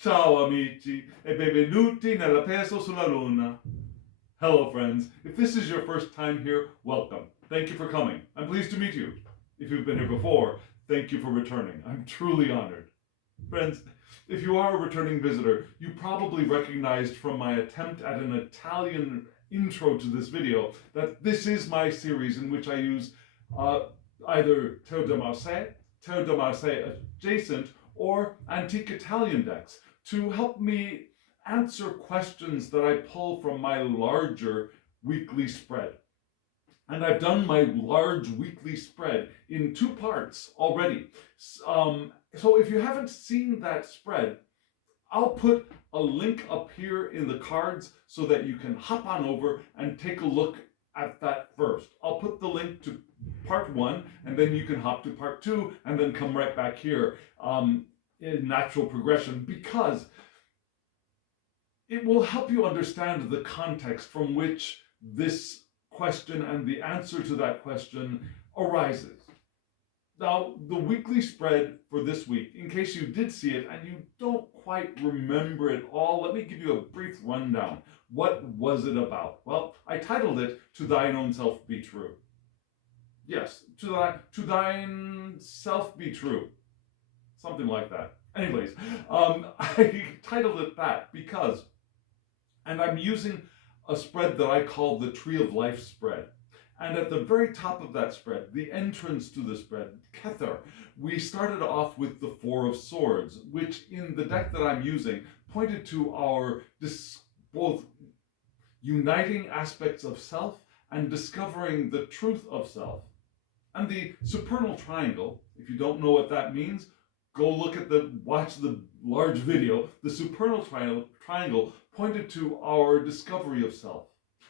Ciao amici e benvenuti nella peso sulla luna. Hello friends, if this is your first time here, welcome. Thank you for coming. I'm pleased to meet you. If you've been here before, thank you for returning. I'm truly honored. Friends, if you are a returning visitor, you probably recognized from my attempt at an Italian intro to this video that this is my series in which I use either Tarot de Marseille adjacent, or antique Italian decks to help me answer questions that I pull from my larger weekly spread. And I've done my large weekly spread in 2 parts already. So if you haven't seen that spread, I'll put a link up here in the cards so that you can hop on over and take a look at that first. I'll put the link to part 1, and then you can hop to part 2 and then come right back here in natural progression, because it will help you understand the context from which this question and the answer to that question arises. Now, the weekly spread for this week, in case you did see it and you don't quite remember it all, let me give you a brief rundown. What was it about? Well, I titled it, To Thine Own Self Be True. Yes, to thine self be true. Something like that. Anyways, I titled it that because, and I'm using a spread that I call the Tree of Life spread. And at the very top of that spread, the entrance to the spread, Kether, we started off with the Four of Swords, which in the deck that I'm using pointed to our both uniting aspects of self and discovering the truth of self. And the supernal triangle, if you don't know what that means, go watch the large video. The supernal triangle pointed to our discovery of self.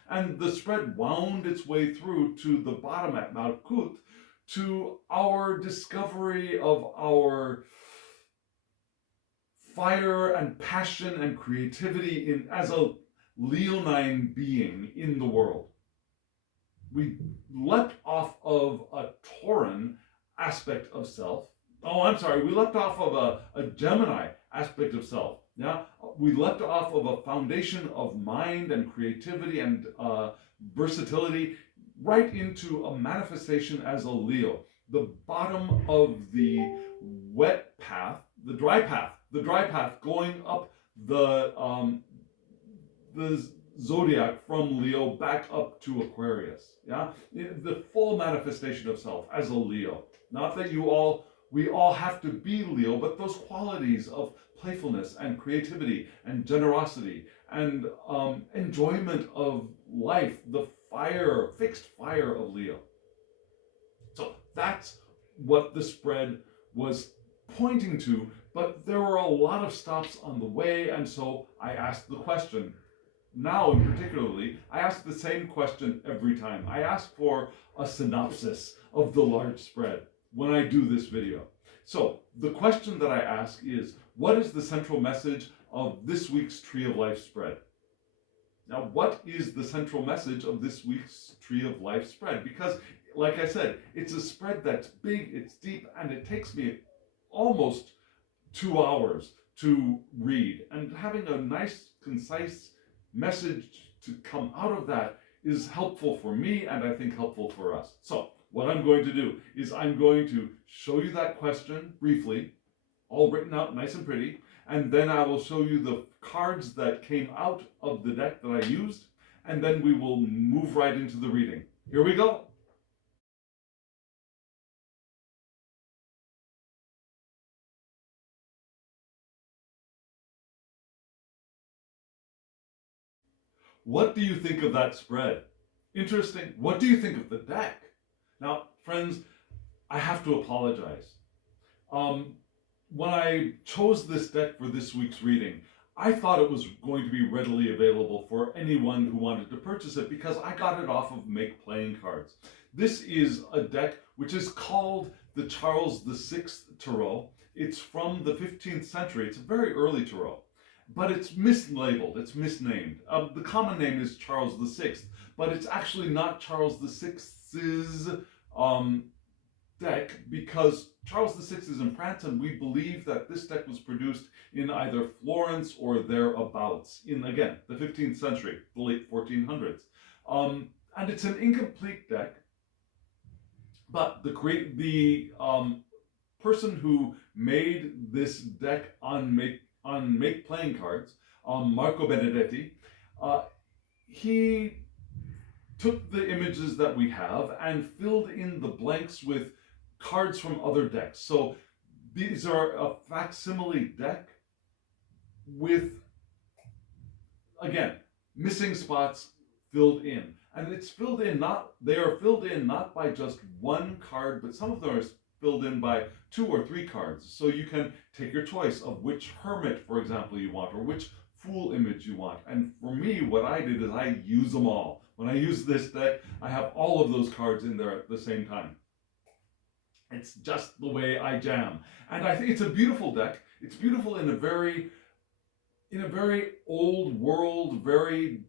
And the spread wound its way through to the bottom at Malkut, to our discovery of our fire and passion and creativity as a leonine being in the world. We leapt off of a Tauran aspect of self. We leapt off of a Gemini aspect of self. Yeah, we leapt off of a foundation of mind and creativity and versatility right into a manifestation as a Leo. The bottom of the wet path, the dry path going up the zodiac from Leo back up to Aquarius. Yeah, the full manifestation of self as a Leo. Not that we all have to be Leo, but those qualities of playfulness and creativity and generosity and enjoyment of life, the fixed fire of Leo. So that's what the spread was pointing to, but there were a lot of stops on the way, and so I asked the question. Now, in particularly, I ask the same question every time. I ask for a synopsis of the large spread when I do this video. So the question that I ask is, what is the central message of this week's Tree of Life spread? Now, what is the central message of this week's Tree of Life spread? Because, like I said, it's a spread that's big, it's deep, and it takes me almost 2 hours to read. And having a nice, concise message to come out of that is helpful for me, and I think helpful for us. So what I'm going to do is I'm going to show you that question briefly, all written out nice and pretty, and then I will show you the cards that came out of the deck that I used, and then we will move right into the reading. Here we go. What do you think of that spread? Interesting. What do you think of the deck? Now, friends, I have to apologize. When I chose this deck for this week's reading, I thought it was going to be readily available for anyone who wanted to purchase it because I got it off of Make Playing Cards. This is a deck which is called the Charles VI Tarot. It's from the 15th century. It's a very early Tarot, but it's mislabeled, it's misnamed. The common name is Charles VI, but it's actually not Charles VI's deck because Charles VI is in France, and we believe that this deck was produced in either Florence or thereabouts in, again, the 15th century, the late 1400s. And it's an incomplete deck, but the person who made this deck on make playing cards, Marco Benedetti, he took the images that we have and filled in the blanks with cards from other decks. So these are a facsimile deck with, again, missing spots filled in. And it's filled in they are filled in not by just one card, but some of them are filled in by 2 or 3 cards. So you can take your choice of which hermit, for example, you want, or which fool image you want. And for me, what I did is I use them all. When I use this deck, I have all of those cards in there at the same time. It's just the way I jam. And I think it's a beautiful deck. It's beautiful in a very old world, very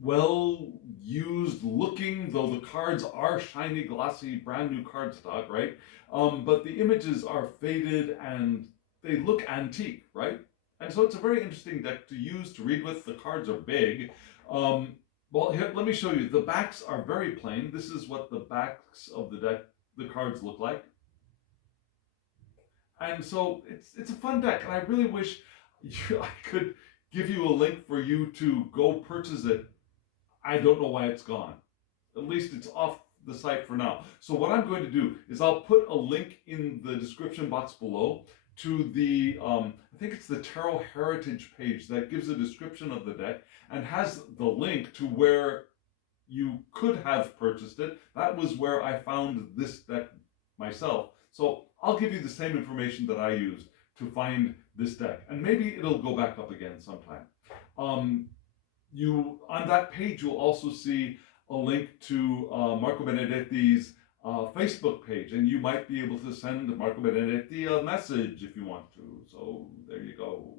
well used looking, though the cards are shiny, glossy, brand new cardstock, right? But the images are faded and they look antique, right? And so it's a very interesting deck to use, to read with. The cards are big. Well, here, let me show you. The backs are very plain. This is what the backs of the deck, the cards look like. And so it's a fun deck, and I really wish I could give you a link for you to go purchase it. I don't know why it's gone. At least it's off the site for now. So what I'm going to do is I'll put a link in the description box below to the, I think it's the Tarot Heritage page that gives a description of the deck and has the link to where you could have purchased it. That was where I found this deck myself. So I'll give you the same information that I used to find this deck, and maybe it'll go back up again sometime. On that page, you'll also see a link to Marco Benedetti's Facebook page, and you might be able to send Marco Benedetti a message if you want to. So there you go.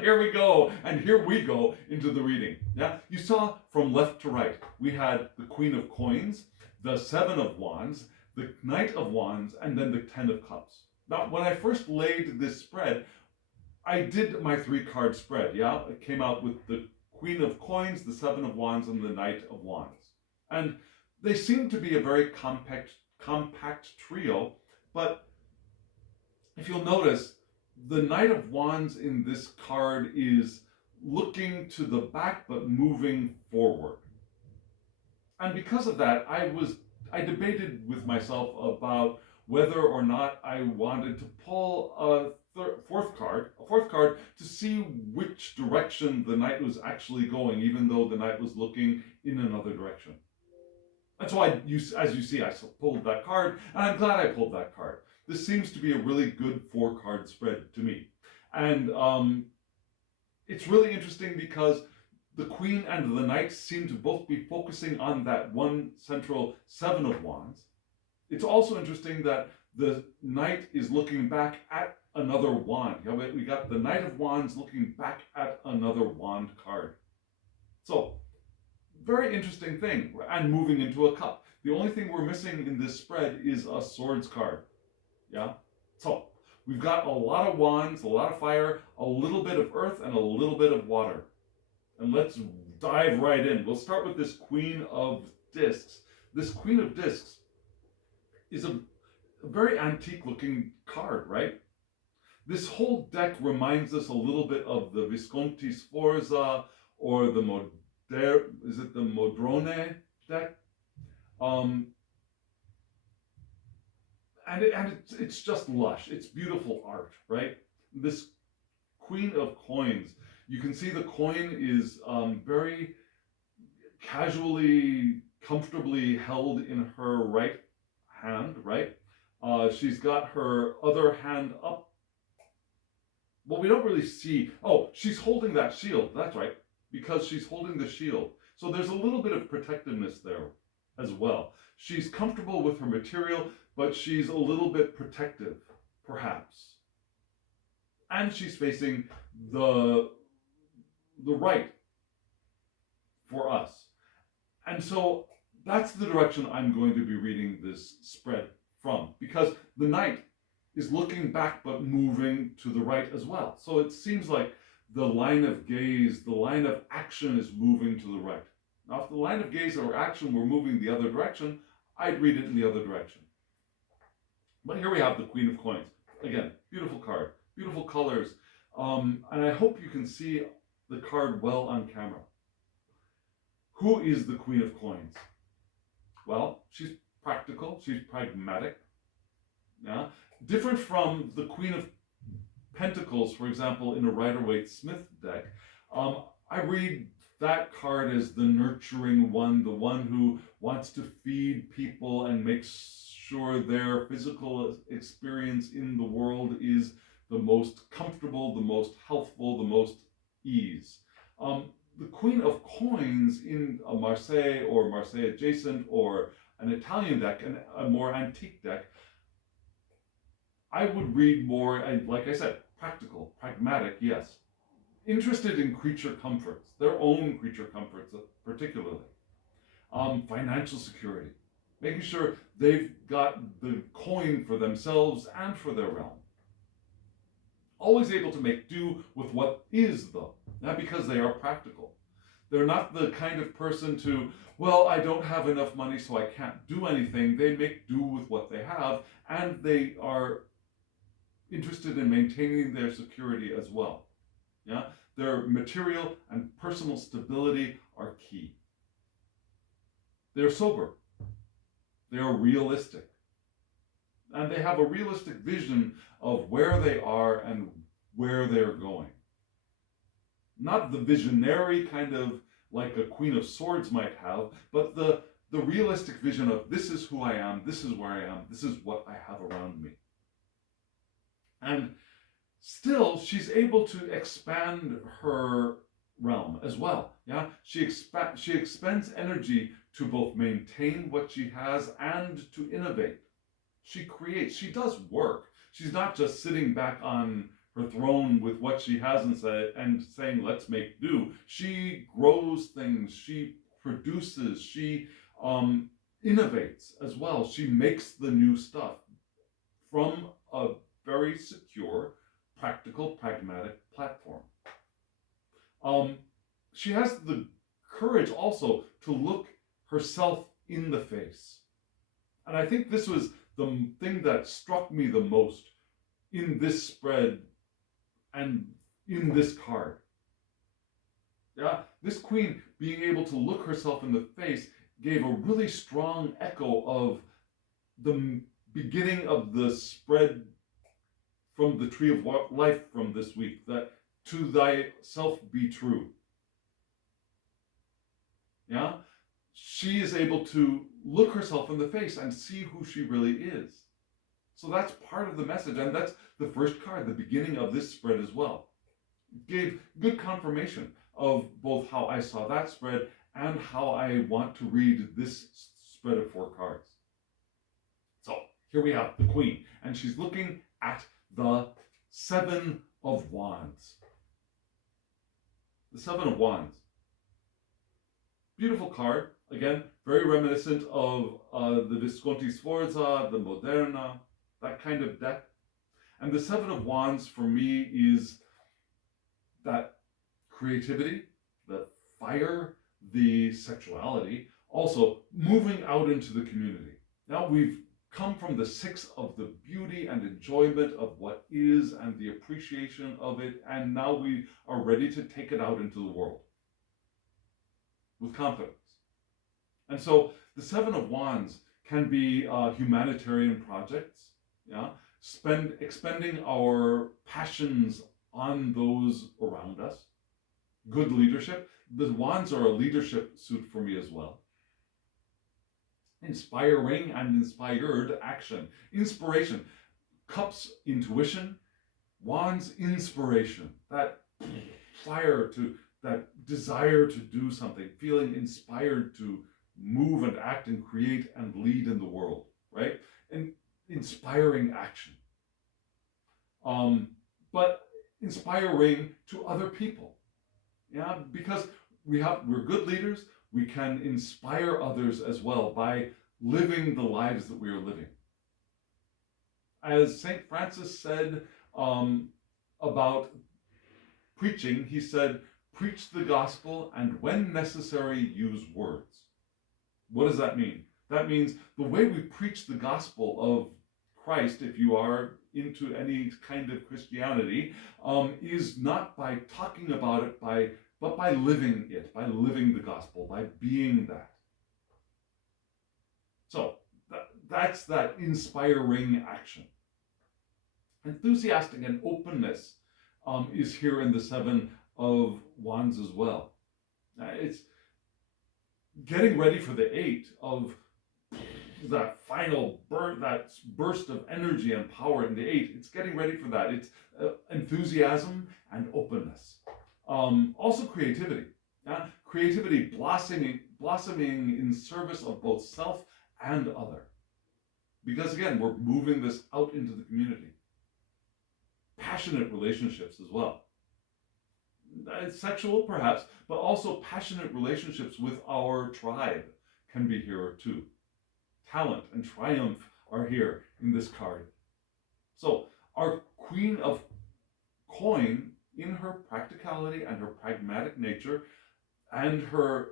Here we go, and here we go into the reading. Yeah, you saw from left to right, we had the Queen of Coins, the 7 of Wands, the Knight of Wands, and then the 10 of Cups. Now, when I first laid this spread, I did my 3-card spread. Yeah, it came out with the Queen of Coins, the 7 of Wands, and the Knight of Wands. And they seem to be a very compact trio, but if you'll notice, the Knight of Wands in this card is looking to the back but moving forward. And because of that, I debated with myself about whether or not I wanted to pull a fourth card to see which direction the knight was actually going, even though the knight was looking in another direction. And so as you see, I pulled that card, and I'm glad I pulled that card. This seems to be a really good 4-card spread to me. And it's really interesting because the Queen and the Knight seem to both be focusing on that one central 7 of Wands. It's also interesting that the Knight is looking back at another wand. We got the Knight of Wands looking back at another wand card. So, very interesting thing, and moving into a cup. The only thing we're missing in this spread is a swords card. Yeah? So, we've got a lot of wands, a lot of fire, a little bit of earth, and a little bit of water. And let's dive right in. We'll start with this Queen of Discs. This Queen of Discs is a very antique looking card, right? This whole deck reminds us a little bit of the Visconti-Sforza or the Modrone deck? And it's just lush. It's beautiful art, right? This Queen of Coins. You can see the coin is very casually, comfortably held in her right hand, right? She's got her other hand up. Well, we don't really see. Oh, she's holding that shield. That's right, because she's holding the shield. So there's a little bit of protectiveness there as well. She's comfortable with her material, but she's a little bit protective, perhaps. And she's facing the right for us. And so that's the direction I'm going to be reading this spread from, because the Knight is looking back but moving to the right as well. So it seems like the line of gaze, the line of action is moving to the right. Now, if the line of gaze or action were moving the other direction, I'd read it in the other direction. But here we have the Queen of Coins. Again, beautiful card, beautiful colors. And I hope you can see the card well on camera. Who is the Queen of Coins? Well, she's practical, she's pragmatic. Yeah? Different from the Queen of Pentacles, for example, in a Rider-Waite-Smith deck. I read that card as the nurturing one, the one who wants to feed people and makes sure their physical experience in the world is the most comfortable, the most healthful, the most ease. The Queen of Coins in a Marseille or Marseille adjacent or an Italian deck, and a more antique deck, I would read more, and like I said, practical, pragmatic, yes. Interested in creature comforts, their own creature comforts particularly. Financial security, making sure they've got the coin for themselves and for their realm. Always able to make do with what is, though, not because they are practical. They're not the kind of person to, well, I don't have enough money so I can't do anything. They make do with what they have, and they are interested in maintaining their security as well. Yeah? Their material and personal stability are key. They're sober. They are realistic. And they have a realistic vision of where they are and where they're going. Not the visionary kind of like a Queen of Swords might have, but the realistic vision of this is who I am, this is where I am, this is what I have around me. And still, she's able to expand her realm as well. Yeah, she expends energy to both maintain what she has and to innovate. She creates. She does work. She's not just sitting back on her throne with what she has and saying, "Let's make do." She grows things. She produces. She innovates as well. She makes the new stuff from a very secure, practical, pragmatic platform. She has the courage also to look herself in the face. And I think this was the thing that struck me the most in this spread and in this card. Yeah, this queen being able to look herself in the face gave a really strong echo of the beginning of the spread from the Tree of Life from this week, that to thyself be true. Yeah? She is able to look herself in the face and see who she really is. So that's part of the message, and that's the first card, the beginning of this spread as well. It gave good confirmation of both how I saw that spread and how I want to read this spread of 4 cards. So here we have the Queen, and she's looking at the 7 of Wands. The 7 of Wands. Beautiful card. Again, very reminiscent of the Visconti-Sforza, the Moderna, that kind of deck. And the 7 of Wands for me is that creativity, the fire, the sexuality, also moving out into the community. Now we've come from the 6 of the beauty and enjoyment of what is and the appreciation of it, and now we are ready to take it out into the world with confidence. And so the 7 of Wands can be humanitarian projects, yeah, expending our passions on those around us. Good leadership. The Wands are a leadership suit for me as well. Inspiring and inspired action. Inspiration. Cups, intuition. Wands, inspiration. That fire to, that desire to do something. Feeling inspired to move and act and create and lead in the world, right? And inspiring action. But inspiring to other people. Yeah, because we're good leaders, we can inspire others as well by living the lives that we are living. As St. Francis said about preaching, he said, preach the gospel and when necessary, use words. What does that mean? That means the way we preach the gospel of Christ, if you are into any kind of Christianity, is not by talking about it, but by living it, by living the gospel, by being that. So that's that inspiring action. Enthusiastic and openness is here in the Seven of Wands as well. It's getting ready for the Eight of that final that burst of energy and power in the Eight. It's getting ready for that. It's enthusiasm and openness. Also creativity. Creativity blossoming in service of both self and other. Because again, we're moving this out into the community. Passionate relationships as well. Sexual perhaps, but also passionate relationships with our tribe can be here too. Talent and triumph are here in this card. So our Queen of Coin, in her practicality and her pragmatic nature and her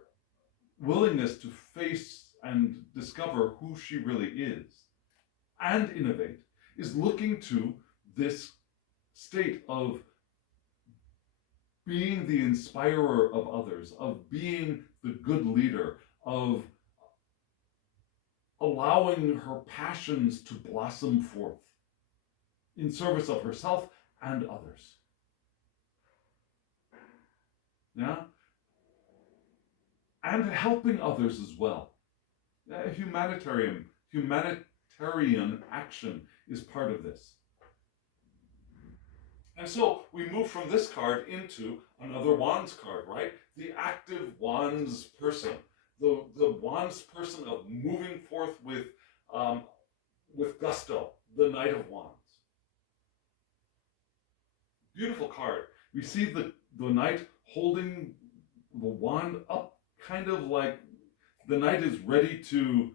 willingness to face and discover who she really is and innovate, is looking to this state of being the inspirer of others, of being the good leader, of allowing her passions to blossom forth in service of herself and others. Yeah? And helping others as well. Humanitarian action is part of this. And so we move from this card into another Wands card, right? The active Wands person. The Wands person of moving forth with gusto, the Knight of Wands. Beautiful card. We see the Knight holding the wand up, kind of like the Knight is ready to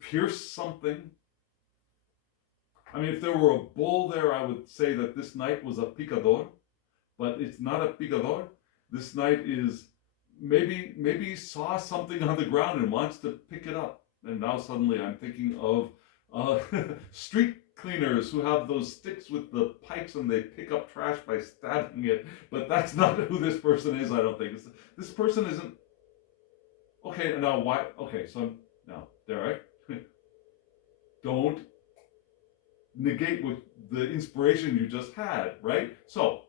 pierce something. I mean, if there were a bull there, I would say that this Knight was a picador, but it's not a picador. This Knight is maybe saw something on the ground and wants to pick it up. And now suddenly I'm thinking of street cleaners who have those sticks with the pikes and they pick up trash by stabbing it. But that's not who this person is, I don't think. This person isn't... Okay, now why... Okay, so now, Derek, don't negate with the inspiration you just had, right? So,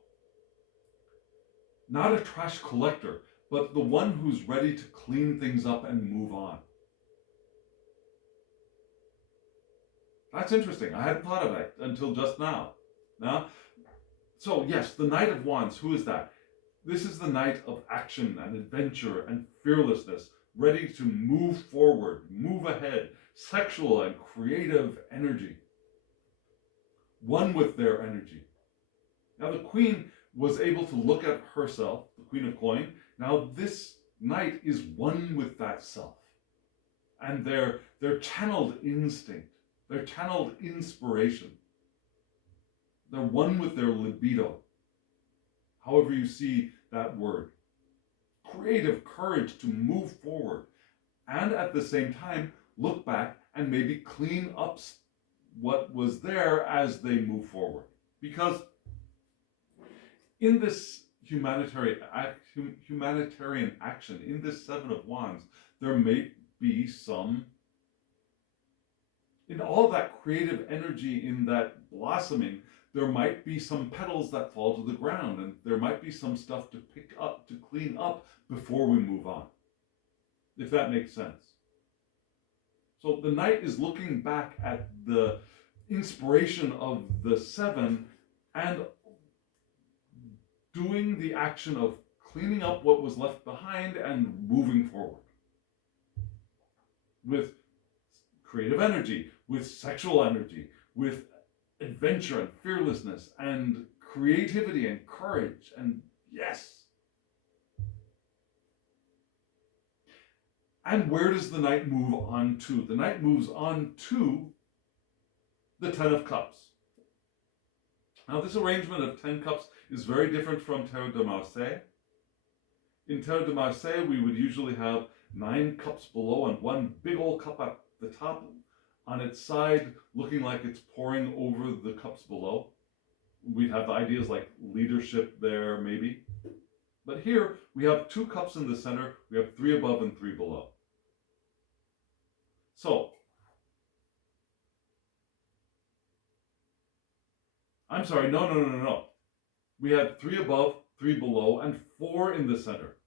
not a trash collector, but the one who's ready to clean things up and move on. That's interesting. I hadn't thought of it until just now. So yes, the Knight of Wands, who is that? This is the Knight of action and adventure and fearlessness, ready to move forward, move ahead, sexual and creative energy. One with their energy. Now the Queen was able to look at herself, the Queen of Coin. Now this Knight is one with that self. And their channeled instinct, their channeled inspiration. They're one with their libido. However you see that word. Creative courage to move forward. And at the same time, look back and maybe clean up what was there as they move forward. Because in this humanitarian action, in this Seven of Wands, there may be some, in all that creative energy, in that blossoming, there might be some petals that fall to the ground, and there might be some stuff to pick up, to clean up before we move on, if that makes sense. So the Knight is looking back at the inspiration of the Seven and doing the action of cleaning up what was left behind and moving forward with creative energy, with sexual energy, with adventure and fearlessness and creativity and courage and yes. And where does the Knight move on to? The Knight moves on to the Ten of Cups. Now, this arrangement of 10 cups is very different from Tarot de Marseille. In Tarot de Marseille, we would usually have 9 cups below and one big old cup at the top on its side, looking like it's pouring over the cups below. We'd have ideas like leadership there, maybe. But here, we have 2 cups in the center. We have 3 above and 3 below. So, I'm sorry, no. We have 3 above, 3 below, and 4 in the center.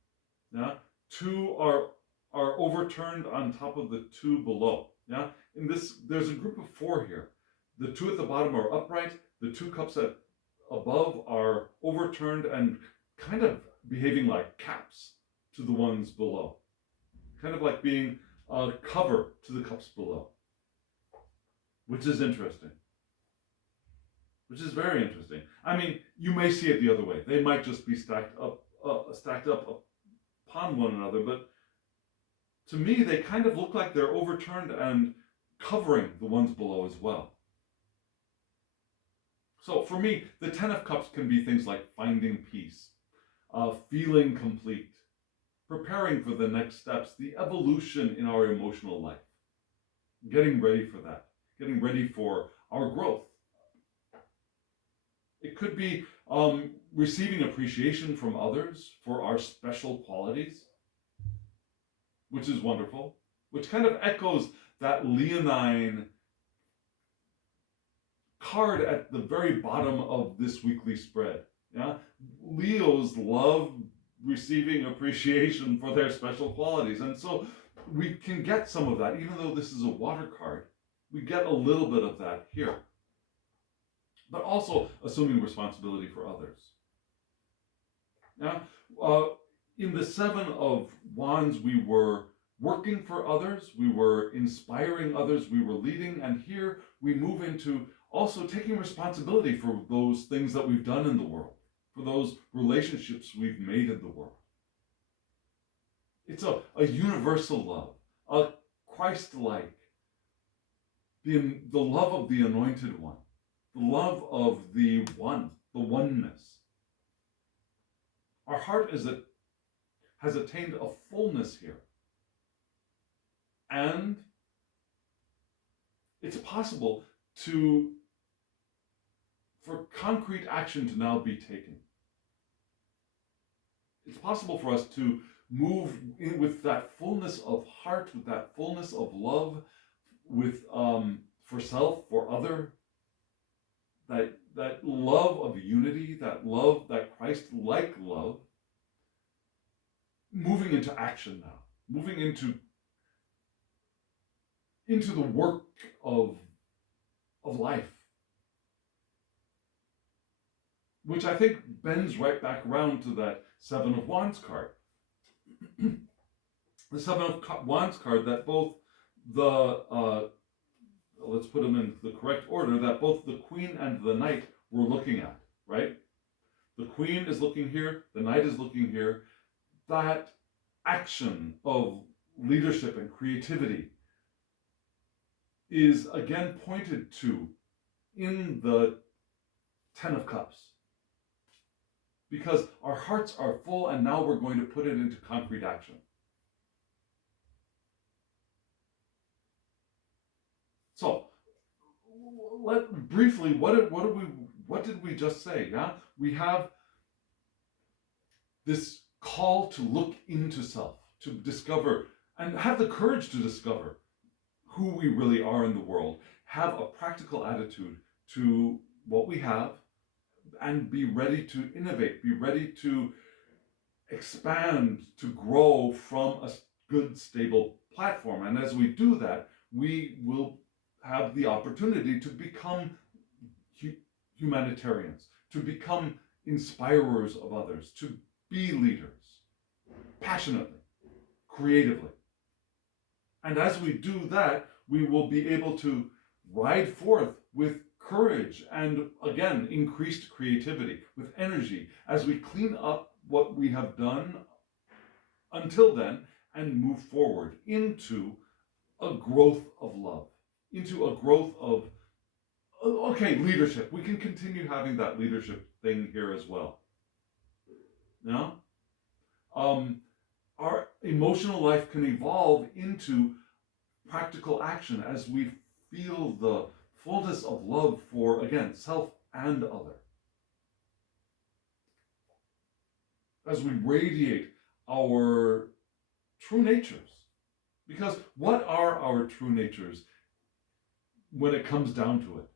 Yeah, 2 are overturned on top of the 2 below. Yeah, in this, there's a group of 4 here. The 2 at the bottom are upright. The 2 cups above are overturned and kind of behaving like caps to the ones below. Kind of like being a cover to the cups below. Which is interesting. Which is very interesting. I mean, you may see it the other way. They might just be stacked up upon one another, but to me, they kind of look like they're overturned and covering the ones below as well. So for me, the Ten of Cups can be things like finding peace, feeling complete, preparing for the next steps, the evolution in our emotional life, getting ready for that, getting ready for our growth. It could be receiving appreciation from others for our special qualities, which is wonderful, which kind of echoes that leonine card at the very bottom of this weekly spread. Yeah, Leos love receiving appreciation for their special qualities, and so we can get some of that, even though this is a water card. We get a little bit of that here, but also assuming responsibility for others. Now, in the Seven of Wands, we were working for others, we were inspiring others, we were leading, and here we move into also taking responsibility for those things that we've done in the world, for those relationships we've made in the world. It's a universal love, a Christ-like, the love of the Anointed One, the love of the One, the oneness. Our heart has attained a fullness here. And it's possible for concrete action to now be taken. It's possible for us to move in with that fullness of heart, with that fullness of love, with for self, for other, that love of unity, that love, that Christ-like love, moving into action now, moving into the work of life, which I think bends right back around to that Seven of Wands card. The Seven of Wands card that both let's put them in the correct order, that both the Queen and the Knight were looking at, right? The Queen is looking here, the Knight is looking here. That action of leadership and creativity is again pointed to in the Ten of Cups. Because our hearts are full and now we're going to put it into concrete action. So, briefly, what did we just say? Yeah, we have this call to look into self, to discover, and have the courage to discover who we really are in the world. Have a practical attitude to what we have, and be ready to innovate, be ready to expand, to grow from a good, stable platform. And as we do that, we will have the opportunity to become humanitarians, to become inspirers of others, to be leaders, passionately, creatively. And as we do that, we will be able to ride forth with courage and, again, increased creativity, with energy, as we clean up what we have done until then and move forward into a growth of love, into a growth of Okay, leadership. We can continue having that leadership thing here as well. Yeah? Our emotional life can evolve into practical action as we feel the fullness of love for, again, self and other. As we radiate our true natures. Because what are our true natures when it comes down to it?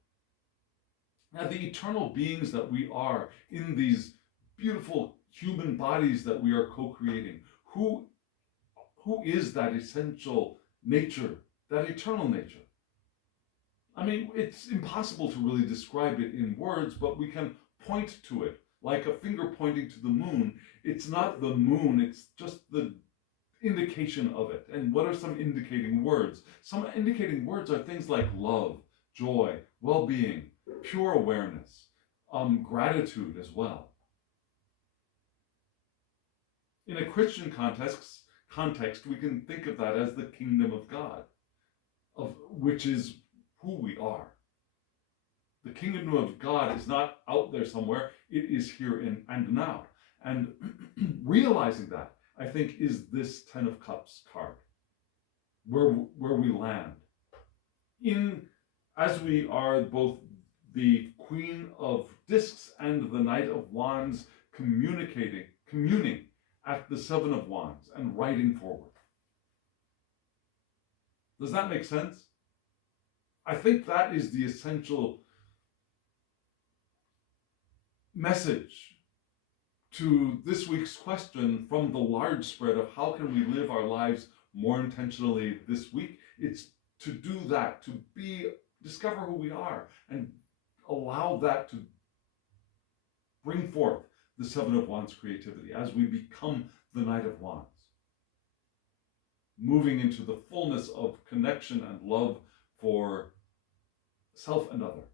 Now, the eternal beings that we are in these beautiful human bodies that we are co-creating, who is that essential nature, that eternal nature? I mean, it's impossible to really describe it in words, but we can point to it like a finger pointing to the moon. It's not the moon, it's just the indication of it. And what are some indicating words? Some indicating words are things like love, joy, well-being, pure awareness, gratitude as well. In a Christian context, we can think of that as the kingdom of God, which is who we are. The kingdom of God is not out there somewhere, it is here and now. And realizing that, I think, is this Ten of Cups card, where we land. As we are both the Queen of Discs and the Knight of Wands communing at the Seven of Wands and riding forward. Does that make sense? I think that is the essential message to this week's question from the large spread of how can we live our lives more intentionally this week. It's to do that, to discover who we are and allow that to bring forth the Seven of Wands creativity as we become the Knight of Wands, moving into the fullness of connection and love for self and other.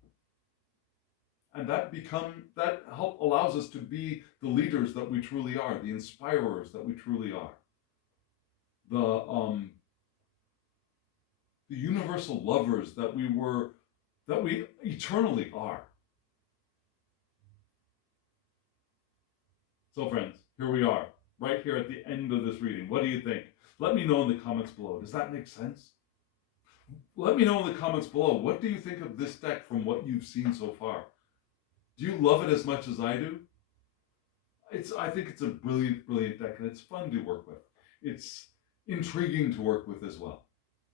And that allows us to be the leaders that we truly are, the inspirers that we truly are, the universal lovers that we eternally are. So friends, here we are, right here at the end of this reading. What do you think? Let me know in the comments below. Does that make sense? Let me know in the comments below. What do you think of this deck from what you've seen so far? Do you love it as much as I do? I think it's a brilliant, brilliant deck, and it's fun to work with. It's intriguing to work with as well.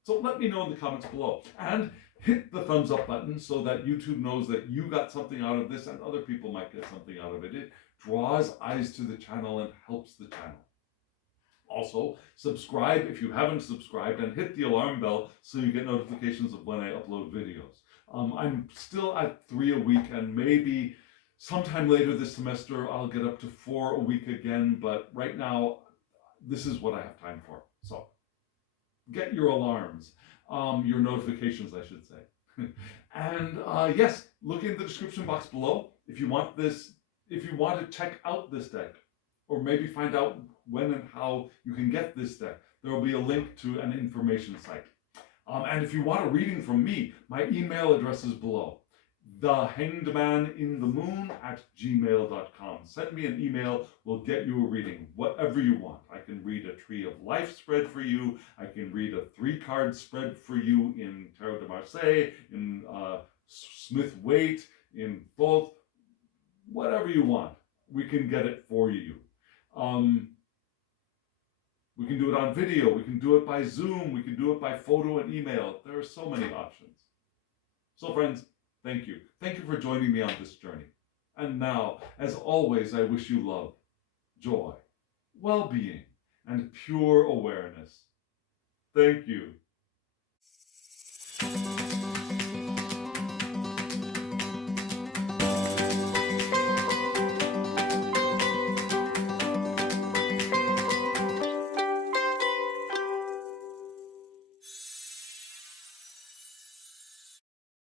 So let me know in the comments below. And hit the thumbs up button so that YouTube knows that you got something out of this and other people might get something out of it. It draws eyes to the channel and helps the channel. Also, subscribe if you haven't subscribed and hit the alarm bell so you get notifications of when I upload videos. I'm still at 3 a week, and maybe sometime later this semester I'll get up to 4 a week again, but right now this is what I have time for. So get your alarms, your notifications I should say. And yes, look in the description box below if you want to check out this deck, or maybe find out when and how you can get this deck. There will be a link to an information site. And if you want a reading from me, my email address is below. thehangedmaninthemoon@gmail.com. Send me an email, we'll get you a reading, whatever you want. I can read a Tree of Life spread for you, I can read a 3-card spread for you in Tarot de Marseille, in Smith Waite, in both, whatever you want, we can get it for you. We can do it on video, we can do it by Zoom, we can do it by photo and email. There are so many options. So friends, thank you. Thank you for joining me on this journey. And now, as always, I wish you love, joy, well-being, and pure awareness. Thank you.